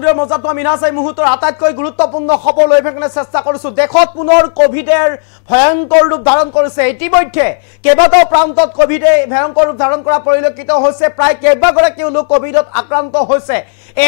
ষ্টুডিঅ'ৰ মজাটো আমি নাচাই মুহূৰ্তৰ আটাইতকৈ গুৰুত্বপূৰ্ণ খবৰ লৈ ফেনে চেষ্টা কৰিছোঁ দেশত পুনৰ কোভিডৰ ভয়ংকৰ ৰূপ ধাৰণ কৰিছে ইতিমধ্যে কেইবাটাও প্ৰান্তত কোভিডে ভয়ংকৰ ৰূপ ধাৰণ কৰা পৰিলক্ষিত হৈছে প্ৰায় কেইবাগৰাকীও লোক কোভিডত আক্ৰান্ত হৈছে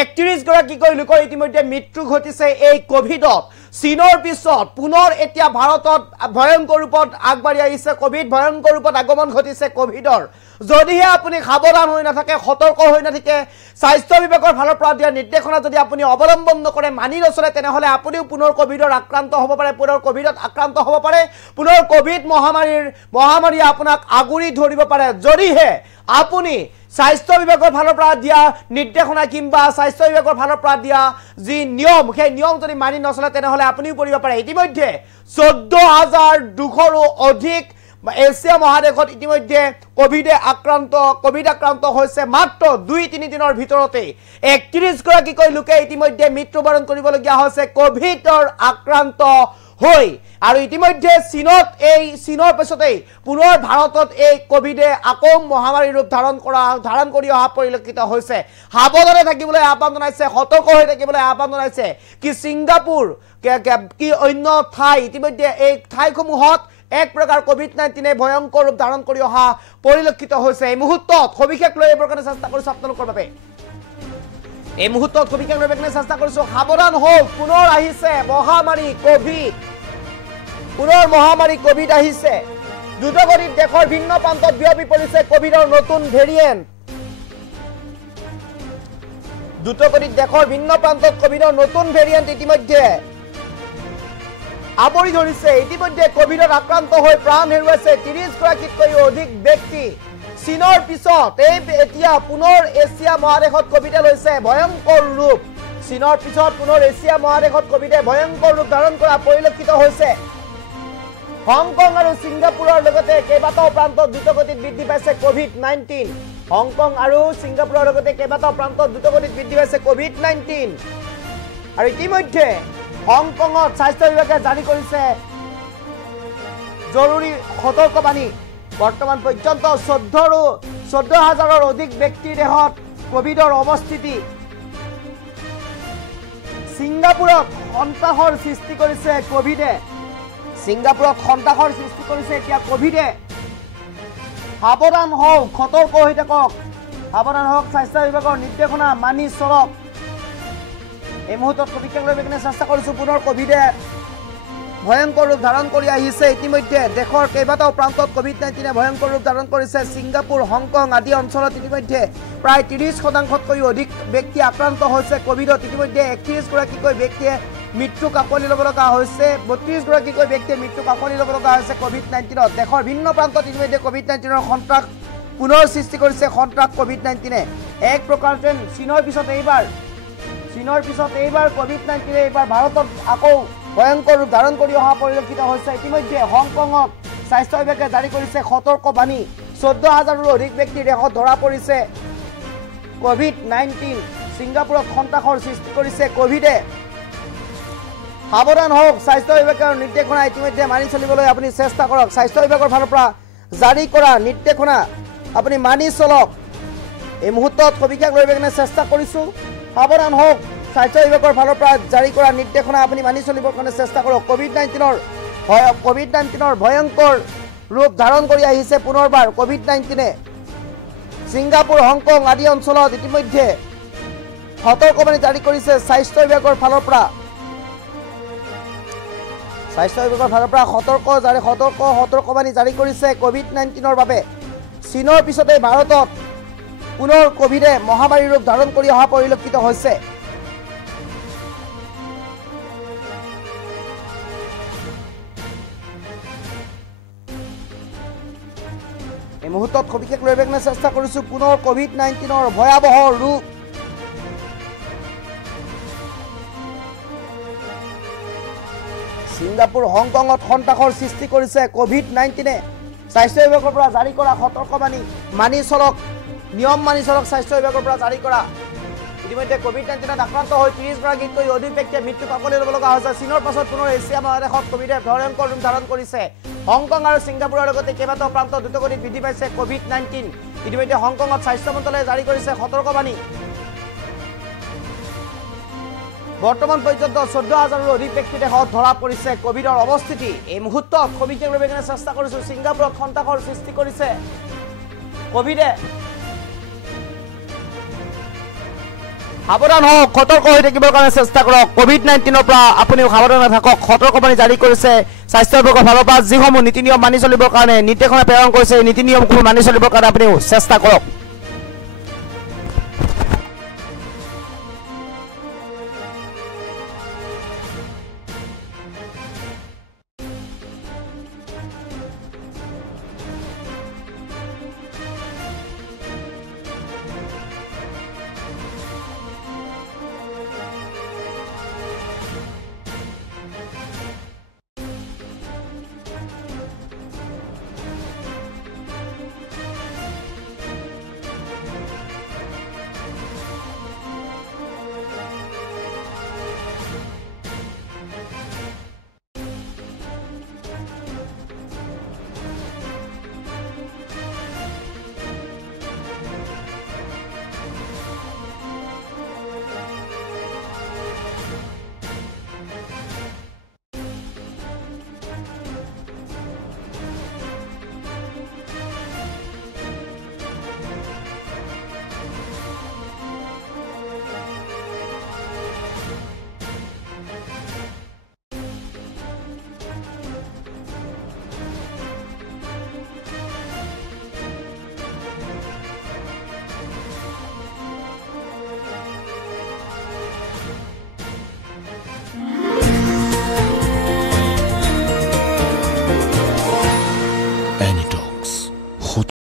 31 গৰাকীকৈ লোকৰ ইতিমধ্যে মৃত্যু ঘটিছে এই কোভিডত চীনৰ পিছত পুনৰ এতিয়া ভাৰতত ভয়ংকৰ ৰূপত আগবাঢ়ি আহিছে কোভিড ভয়ংকৰ ৰূপত আগমন ঘটিছে কোভিডৰ যদিহে আপুনি সাৱধান হৈ নাথাকে সতৰ্ক হৈ নাথাকে স্বাস্থ্য বিভাগৰ ফালৰ পৰা দিয়া নিৰ্দেশনা যদি আপুনি অৱলম্বন নকৰে মানি নচলে তেনেহলে আপুনিও পুনৰ কোভিডৰ আক্ৰান্ত হ'ব পাৰে পুনৰ কোভিডত আক্ৰান্ত হ'ব পাৰে পুনৰ কোভিড মহামাৰী আপোনাক আগুৰি ধৰিব পাৰে যদিহে আপুনি স্বাস্থ্য বিভাগৰ ফালৰ পৰা দিয়া নিৰ্দেশনা কিংবা স্বাস্থ্য বিভাগৰ ফালৰ পৰা দিয়া যি নিয়ম সেই নিয়ম যদি মানি নচলে তেনেহলে আপুনিও পৰিব পাৰে ইতিমধ্যে 14200ৰো অধিক এছিয়া মহাদেশত ইতিমধ্যে কোভিড আক্ৰান্ত হৈছে মাত্ৰ 2-3 দিনৰ ভিতৰতে 31 গৰাকীকৈ লোকে ইতিমধ্যে মৃত্যুবৰণ কৰিবলগীয়া হৈছে কোভিডৰ আক্ৰান্ত হৈ আৰু ইতিমধ্যে চীনৰ পিছতে পুনৰ ভাৰতত এই কোভিডে আকৌ মহামাৰী ৰূপ ধাৰণ কৰি অহা পৰিলক্ষিত হৈছে সাৱধানে থাকিবলৈ আহ্বান জনাইছে সতৰ্ক হৈ থাকিবলৈ আহ্বান জনাইছে কি ছিংগাপুৰ কি অন্য ঠাই ইতিমধ্যে এই ঠাইসমূহত এক প্ৰকাৰ কোভিড-19 ভয়ংকৰ ৰূপ ধাৰণ কৰি অহা পৰিলক্ষিত হৈছে এই মুহূৰ্তত সবিশেষ লৈ এইবোৰ কাৰণে চেষ্টা কৰিছো আপোনালোকৰ বাবে এই মুহূৰ্তত সবিশেষ লৈ কাৰণে চেষ্টা কৰিছো সাৱধান হওক পুনৰ আহিছে মহামাৰী কোভিড পুনৰ মহামাৰী কোভিড আহিছে দ্ৰুতগতিত দেশৰ ভিন্ন প্ৰান্তত বিয়পি পৰিছে কোভিডৰ নতুন ভেৰিয়েণ্ট দ্ৰুতগতিত দেশৰ ভিন্ন প্ৰান্তত কোভিডৰ নতুন ভেৰিয়েণ্ট ইতিমধ্যে আবৰি ধৰিছে ইতিমধ্যে কোভিডত আক্ৰান্ত হৈ প্ৰাণ হেৰুৱাইছে 30 গৰাকীতকৈ অধিক ব্যক্তি চীনৰ পিছত এতিয়া পুনৰ এছিয়া মহাদেশত কোভিডে লৈছে ভয়ংকৰ ৰূপ চীনৰ পিছত পুনৰ এছিয়া মহাদেশত কোভিডে ভয়ংকৰ ৰূপ ধাৰণ কৰা পৰিলক্ষিত হৈছে হংকং আৰু ছিংগাপুৰৰ লগতে কেইবাটাও প্ৰান্তত দ্ৰুতগতিত বৃদ্ধি পাইছে কোভিড-19 হংকং আৰু ছিংগাপুৰৰ লগতে কেইবাটাও প্ৰান্তত দ্ৰুতগতিত বৃদ্ধি পাইছে কোভিড-19 আৰু ইতিমধ্যে হংকঙত স্বাস্থ্য বিভাগে জাৰি কৰিছে জৰুৰী সতৰ্কবাণী বৰ্তমান পৰ্যন্ত 14,000ৰ অধিক ব্যক্তিৰ দেহত কোভিডৰ অৱস্থিতি ছিংগাপুৰত সন্ত্ৰাসৰ সৃষ্টি কৰিছে কোভিডে এতিয়া কোভিডে সাৱধান হওক সতৰ্ক হৈ থাকক সাৱধান হওক স্বাস্থ্য বিভাগৰ নিৰ্দেশনা মানি চলক এই মুহূৰ্তত কোভিডক লৈ কিনে চেষ্টা কৰিছোঁ পুনৰ কোভিডে ভয়ংকৰ ৰূপ ধাৰণ কৰি আহিছে ইতিমধ্যে দেশৰ কেইবাটাও প্ৰান্তত কোভিড-19 ভয়ংকৰ ৰূপ ধাৰণ কৰিছে ছিংগাপুৰ হংকং আদি অঞ্চলত ইতিমধ্যে প্ৰায় 30%তকৈও অধিক ব্যক্তি আক্ৰান্ত হৈছে কোভিডত ইতিমধ্যে 31 গৰাকীকৈ ব্যক্তিয়ে মৃত্যুক আকোৱালি ল'ব লগা হৈছে 32 গৰাকীকৈ ব্যক্তিয়ে মৃত্যুক আকোৱালি ল'ব লগা হৈছে কোভিড-19ত দেশৰ ভিন্ন প্ৰান্তত ইতিমধ্যে কোভিড-19ৰ সন্ত্ৰাস পুনৰ সৃষ্টি কৰিছে সন্ত্ৰাস কোভিড-19 এক প্ৰকাৰ যেন চীনৰ পিছত এইবাৰ কোভিড-19 এইবাৰ ভাৰতত আকৌ ভয়ংকৰ ৰূপ ধাৰণ কৰি অহা পৰিলক্ষিত হৈছে ইতিমধ্যে হংকঙত স্বাস্থ্য বিভাগে জাৰি কৰিছে সতৰ্কবাণী 14,000ৰো অধিক ব্যক্তিৰ দেহত ধৰা পৰিছে কোভিড-19 ছিংগাপুৰত সন্ত্ৰাসৰ সৃষ্টি কৰিছে কোভিডে সাৱধান হওক স্বাস্থ্য বিভাগৰ নিৰ্দেশনা ইতিমধ্যে মানি চলিবলৈ আপুনি চেষ্টা কৰক স্বাস্থ্য বিভাগৰ ফালৰ পৰা জাৰি কৰা নিৰ্দেশনা আপুনি মানি চলক এই মুহূৰ্তত সবিশেষ লৈ কিনে চেষ্টা কৰিছোঁ সাৱধান হওক স্বাস্থ্য বিভাগৰ ফালৰ পৰা জাৰি কৰা নিৰ্দেশনা আপুনি মানি চলিবৰ কাৰণে চেষ্টা কৰক কোভিড-19ৰ ভয়ংকৰ ৰূপ ধাৰণ কৰি আহিছে পুনৰবাৰ কোভিড-19 ছিংগাপুৰ হংকং আদি অঞ্চলত ইতিমধ্যে সতৰ্কবাণী জাৰি কৰিছে স্বাস্থ্য বিভাগৰ ফালৰ পৰা সতৰ্কবাণী জাৰি কৰিছে কোভিড-19ৰ বাবে চীনৰ পিছতে ভাৰতত পুনৰ কোভিডে মহামাৰী ৰূপ ধাৰণ কৰি অহা পৰিলক্ষিত হৈছে এই মুহূৰ্তত সবিশেষ লৈ কিনে চেষ্টা কৰিছোঁ পুনৰ কোভিড-19ৰ ভয়াৱহ ৰূপ ছিংগাপুৰ হংকঙত সন্ত্ৰাসৰ সৃষ্টি কৰিছে কোভিড-19 স্বাস্থ্য বিভাগৰ পৰা জাৰি কৰা সতৰ্কবাণী মানি চলক নিয়ম মানি চলক স্বাস্থ্য বিভাগৰ পৰা জাৰি কৰা ইতিমধ্যে কোভিড-19 আক্ৰান্ত হৈ 30 গৰাকীতকৈ অধিক ব্যক্তিয়ে মৃত্যুক আকোৱালি ল'ব লগা হৈছে চীনৰ পাছত পুনৰ এছিয়া মহাদেশত কোভিডে ভয়ংকৰ ৰূপ ধাৰণ কৰিছে হংকং আৰু ছিংগাপুৰৰ লগতে কেইবাটাও প্ৰান্তত দ্ৰুতগতিত বৃদ্ধি পাইছে কোভিড-19 ইতিমধ্যে হংকঙত স্বাস্থ্য মন্ত্ৰালয়ে জাৰি কৰিছে সতৰ্কবাণী বৰ্তমান পৰ্যন্ত 14,000ৰো অধিক ব্যক্তি দেশত ধৰা পৰিছে কোভিডৰ অৱস্থিতি এই মুহূৰ্তত সমিতিৰ বাবে চেষ্টা কৰিছো ছিংগাপুৰত সন্তাসৰ সৃষ্টি কৰিছে কোভিডে সাৱধান হওক সতৰ্ক হৈ থাকিবৰ কাৰণে চেষ্টা কৰক কোভিড-19ৰ পৰা আপুনিও সাৱধান থাকক সতৰ্কবাণী জাৰি কৰিছে স্বাস্থ্য বিভাগৰ ফালৰ পৰা যিসমূহ নীতি নিয়ম মানি চলিবৰ কাৰণে নিৰ্দেশনা প্ৰেৰণ কৰিছে নীতি নিয়মসমূহ মানি চলিবৰ কাৰণে আপুনিও চেষ্টা কৰক